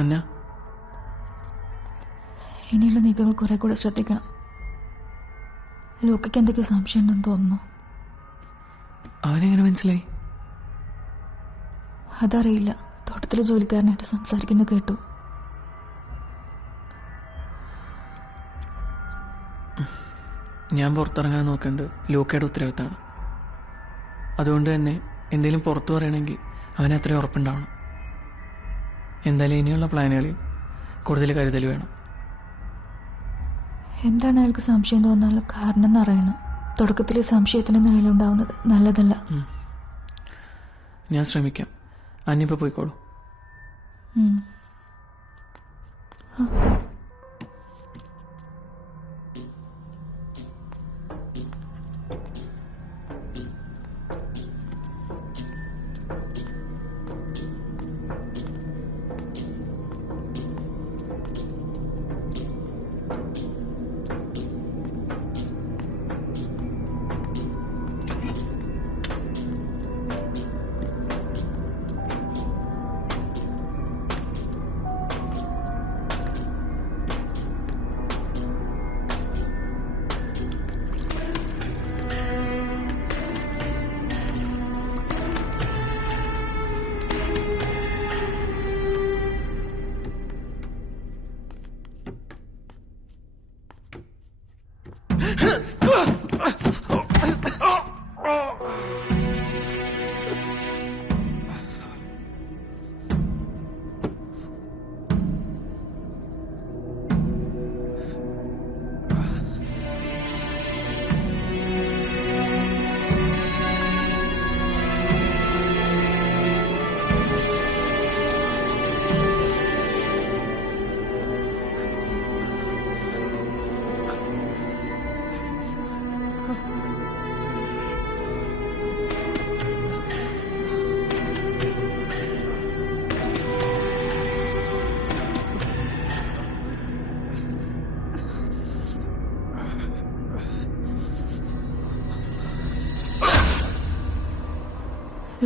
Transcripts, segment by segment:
അന്ന, ഇനിയുള്ള നീക്കങ്ങൾ കുറെ കൂടെ ശ്രദ്ധിക്കണം. ലോക്കയ്ക്ക് എന്തൊക്കെയോ സംശയം ഉണ്ടെന്ന് തോന്നുന്നു. അവനെങ്ങനെ മനസ്സിലായി? അതറിയില്ല. തോട്ടത്തിലെ ജോലിക്കാരനായിട്ട് സംസാരിക്കുന്നത് കേട്ടു. ഞാൻ പുറത്തിറങ്ങാൻ നോക്കേണ്ടത് ലോക്കയുടെ ഉത്തരവാദിത്തമാണ്. അതുകൊണ്ട് തന്നെ എന്തെങ്കിലും പുറത്തു പറയണമെങ്കിൽ അവന് അത്രയും ഉറപ്പുണ്ടാവണം. എന്തായാലും ഇനിയുള്ള പ്ലാനുകളിൽ കൂടുതൽ കരുതൽ വേണം. എന്താണ് അയാൾക്ക് സംശയം തോന്നാനുള്ള കാരണം എന്നറിയണം. തുടക്കത്തിൽ സംശയത്തിന് നിഴലുണ്ടാവുന്നത് നല്ലതല്ല. ഞാൻ ശ്രമിക്കാം. അന്നിപ്പോൾ പോയിക്കോളൂ.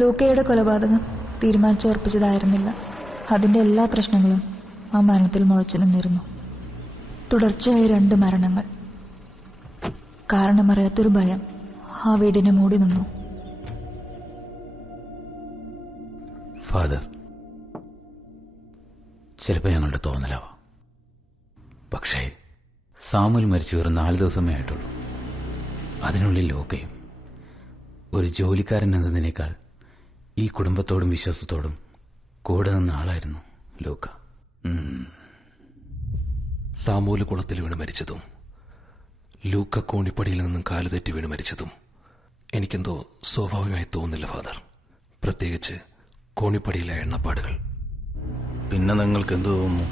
ലൂക്കയുടെ കൊലപാതകം തീരുമാനിച്ചുറപ്പിച്ചതായിരുന്നില്ല. അതിൻ്റെ എല്ലാ പ്രശ്നങ്ങളും ആ മരണത്തിൽ മുളച്ചു നിന്നിരുന്നു. തുടർച്ചയായ 2 മരണങ്ങൾ. കാരണമറിയാത്തൊരു ഭയം ആ വീടിനെ മൂടി നിന്നു. ഫാദർ, ചിലപ്പോൾ ഞങ്ങളുടെ തോന്നലാവാം. പക്ഷേ സാമുൽ മരിച്ചു വെറും 4 ദിവസമേ ആയിട്ടുള്ളൂ. അതിനുള്ളിൽ ലോക്കയും. ഒരു ജോലിക്കാരൻ എന്നതിനേക്കാൾ ഈ കുടുംബത്തോടും വിശ്വാസത്തോടും കൂടെ നിന്ന ആളായിരുന്നു ലോക്ക. സാമൂല് കുളത്തിൽ വീണ് മരിച്ചതും ലൂക്ക കോണിപ്പടിയിൽ നിന്നും കാലുതെറ്റി വീണ് മരിച്ചതും എനിക്കെന്തോ സ്വാഭാവികമായി തോന്നുന്നില്ല ഫാദർ. പ്രത്യേകിച്ച് കോണിപ്പടിയിലെ എണ്ണപ്പാടുകൾ. പിന്നെ നിങ്ങൾക്ക് എന്ത് തോന്നുന്നു?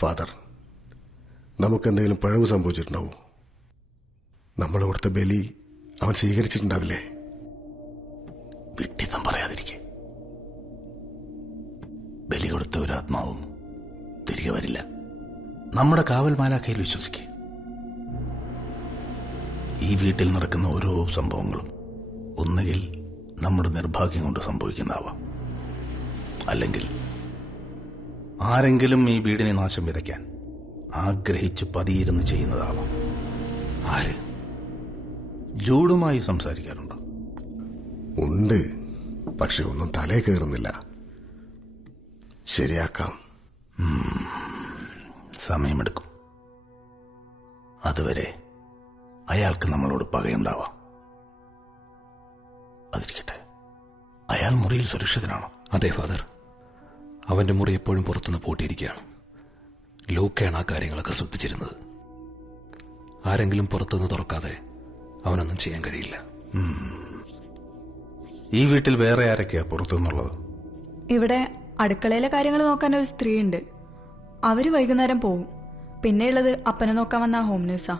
ഫാദർ, നമുക്കെന്തെങ്കിലും പിഴവ് സംഭവിച്ചിട്ടുണ്ടാവോ? നമ്മൾ കൊടുത്ത ബലി അവൻ സ്വീകരിച്ചിട്ടുണ്ടാവില്ലേ? വിട്ടിത്തം പറയാതിരിക്കെ. ബലി കൊടുത്ത ഒരു ആത്മാവും തിരികെ വരില്ല. നമ്മുടെ കാവൽ മാലാഖയിൽ വിശ്വസിക്കുക. ഈ വീട്ടിൽ നടക്കുന്ന ഓരോ സംഭവങ്ങളും ഒന്നുകിൽ നമ്മുടെ നിർഭാഗ്യം കൊണ്ട് സംഭവിക്കുന്നതാവാം, അല്ലെങ്കിൽ ആരെങ്കിലും ഈ വീടിനെ നാശം വിതയ്ക്കാൻ ആഗ്രഹിച്ചു പതിയിരുന്ന് ചെയ്യുന്നതാവാം. ആര്? ജൂഡുമായി സംസാരിക്കാറുണ്ടോ? ഉണ്ട്, പക്ഷെ ഒന്നും തലേ കയറുന്നില്ല. ശരിയാക്കാം. സമയമെടുക്കും. അതുവരെ അയാൾക്ക് നമ്മളോട് പകയുണ്ടാവാം. അതിരിക്കട്ടെ, അയാൾ മുറിയിൽ സുരക്ഷിതനാണോ? അതെ ഫാദർ, അവന്റെ മുറി എപ്പോഴും പുറത്തുനിന്ന് പൂട്ടിയിരിക്കുകയാണ്. ലൂക്കയാണ് ആ കാര്യങ്ങളൊക്കെ ശ്രദ്ധിച്ചിരുന്നത്. ആരെങ്കിലും പുറത്തുനിന്ന് തുറക്കാതെ അവനൊന്നും ചെയ്യാൻ കഴിയില്ല. ഈ വീട്ടിൽ വേറെ ആരൊക്കെയാ പുറത്തുനിന്നുള്ളത്? ഇവിടെ അടുക്കളയിലെ കാര്യങ്ങൾ നോക്കാൻ ഒരു സ്ത്രീ ഉണ്ട്. അവര് വൈകുന്നേരം പോവും. പിന്നെയുള്ളത് അപ്പനെ നോക്കാൻ വന്ന ഹോം നേഴ്സാ.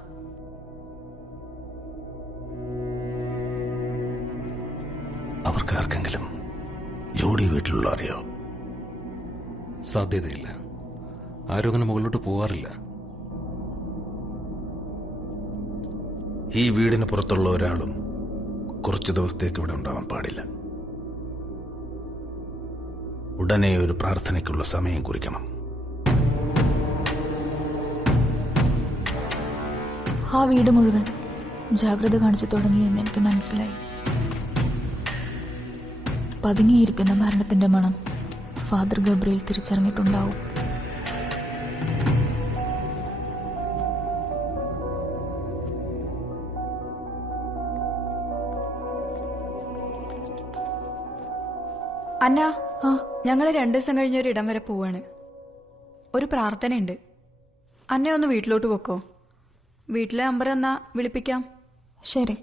അവർക്ക് ആർക്കെങ്കിലും ജോഡി വീട്ടിലുള്ള അറിയോ? സാധ്യതയില്ല. ആരും അങ്ങനെ മുകളിലോട്ട് പോകാറില്ല. ഈ വീടിന് പുറത്തുള്ള ഒരാളും കുറച്ചു ദിവസത്തേക്ക് ഇവിടെ ഉണ്ടാവാൻ പാടില്ല. ഉടനെ ഒരു പ്രാർത്ഥനയ്ക്കുള്ള സമയം കുറിക്കണം. ആ വീട് മുഴുവൻ ജാഗ്രത കാണിച്ചു തുടങ്ങിയെന്ന് എനിക്ക് മനസ്സിലായി. പതുങ്ങിയിരിക്കുന്ന മരണത്തിന്റെ മണം ഫാദർ ഗബ്രിയേൽ തിരിച്ചറിഞ്ഞിട്ടുണ്ടാവും. അന്ന, ആ, ഞങ്ങൾ 2 ദിവസം കഴിഞ്ഞ് ഒരു ഇടം വരെ പോവാണ്. ഒരു പ്രാർത്ഥനയുണ്ട്. അന്നെ ഒന്ന് വീട്ടിലോട്ട് പൊക്കോ. വീട്ടിലെ നമ്പർ എന്നാ വിളിപ്പിക്കാം. ശരി.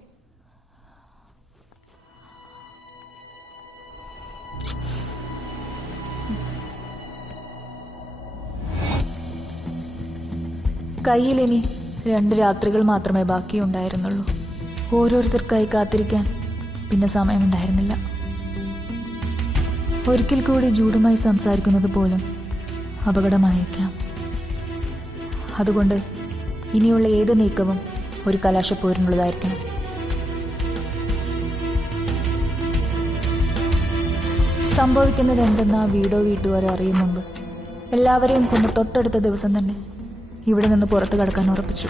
കയ്യിലിനി 2 രാത്രികൾ മാത്രമേ ബാക്കിയുണ്ടായിരുന്നുള്ളൂ. ഓരോരുത്തർക്കായി കാത്തിരിക്കാൻ പിന്നെ സമയമുണ്ടായിരുന്നില്ല. ഒരിക്കൽ കൂടി ജൂഡുമായി സംസാരിക്കുന്നത് പോലും അപകടമായേക്കാം. അതുകൊണ്ട് ഇനിയുള്ള ഏത് നീക്കവും ഒരു കലാശപ്പോരിനുള്ളതായിരിക്കണം. സംഭവിക്കുന്നത് എന്തെന്ന് ആ വീട്ടുകാരെ അറിയും മുമ്പ് എല്ലാവരെയും കൊന്ന് തൊട്ടടുത്ത ദിവസം തന്നെ ഇവിടെ നിന്ന് പുറത്തു കടക്കാൻ ഉറപ്പിച്ചു.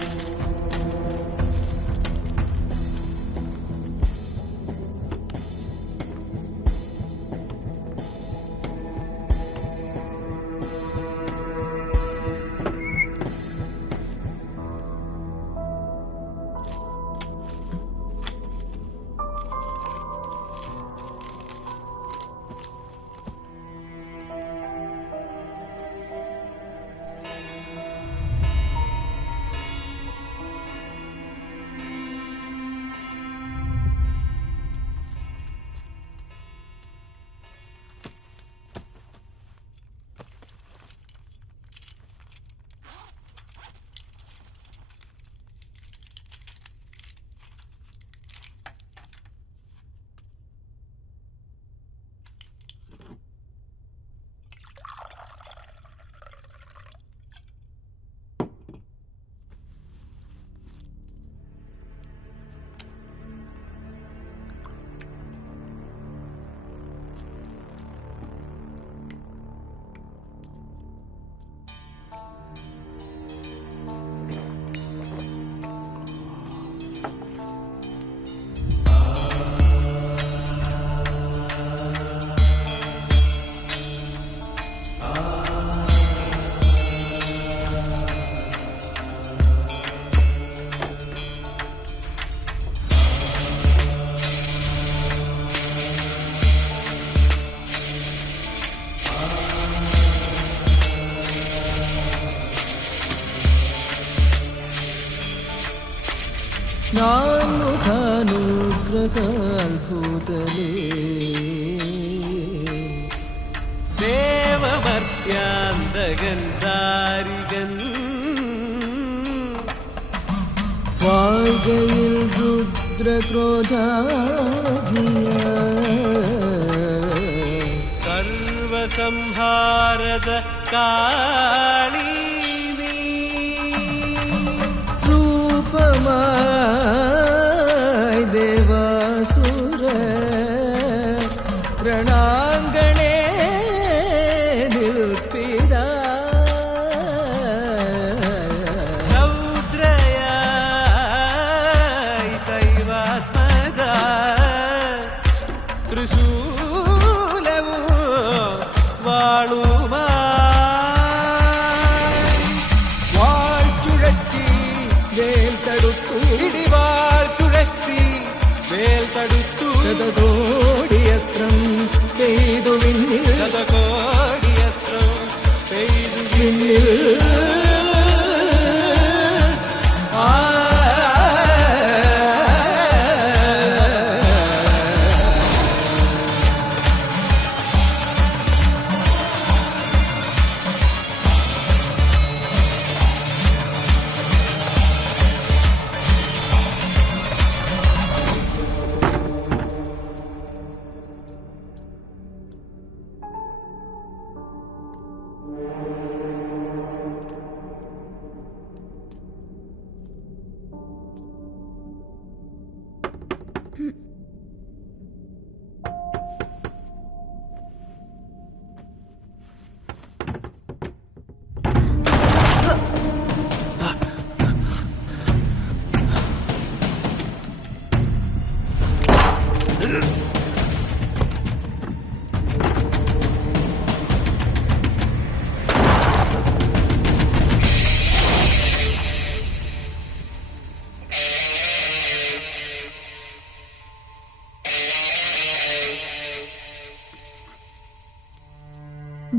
നാനുധാനുഗ്രഹാത്ഭുതലേ ദേവമർത്യാന്തകൻ ദാരികൻ വാഴ്കയിൽ രുദ്രക്രോധാഗ്നിയ സർവസംഹാരത കാളീ രൂപമായി ദേവാസുര രണാങ്കണേ നിൽപ്പിത രൗദ്രയായി ശൈവാത്മജ തൃശൂലവും വാളുമാ ശതകോടിയസ്ത്രം പെയ്തു വിണ്ണിൽ ശതകോടിയസ്ത്രം പെയ്തു വിണ്ണിൽ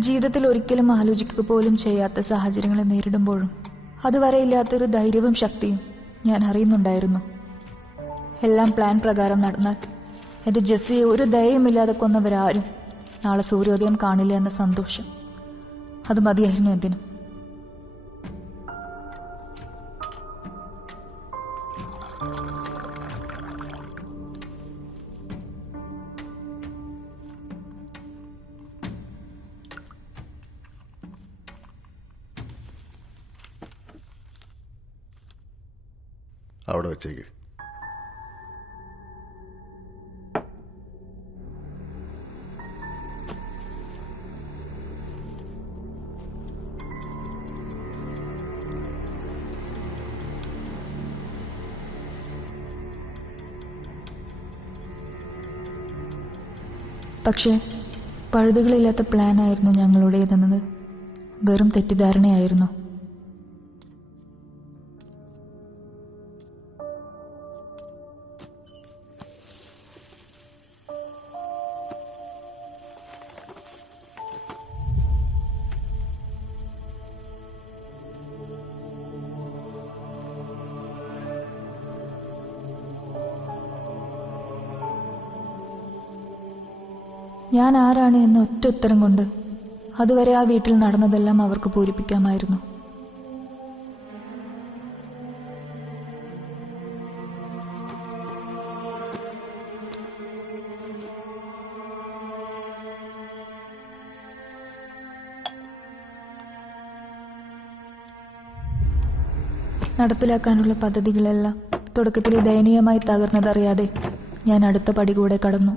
ജീവിതത്തിൽ ഒരിക്കലും ആലോചിക്കുക പോലും ചെയ്യാത്ത സാഹചര്യങ്ങളെ നേരിടുമ്പോഴും അതുവരെ ഇല്ലാത്തൊരു ധൈര്യവും ശക്തിയും ഞാൻ അറിയുന്നുണ്ടായിരുന്നു. എല്ലാം പ്ലാൻ പ്രകാരം നടന്നാൽ എൻ്റെ ജെസ്സിയെ ഒരു ദയയുമില്ലാതെ കൊന്നവരാരും നാളെ സൂര്യോദയം കാണില്ല എന്ന സന്തോഷം, അത് മതിയായിരുന്നു എന്തിനും. അവിടെ വെച്ചേക്ക്. പക്ഷേ പഴുതുകളില്ലാത്ത പ്ലാനായിരുന്നു ഞങ്ങളുടേതെന്നത് വെറും തെറ്റിദ്ധാരണയായിരുന്നു. ഞാൻ ആരാണ് എന്ന ഒറ്റ ഉത്തരം കൊണ്ട് അതുവരെ ആ വീട്ടിൽ നടന്നതെല്ലാം അവർക്ക് പൂരിപ്പിക്കാമായിരുന്നു. നടപ്പിലാക്കാനുള്ള പദ്ധതികളെല്ലാം തുടക്കത്തിൽ ദയനീയമായി തകർന്നതറിയാതെ ഞാൻ അടുത്ത പടി കൂടെ കടന്നു.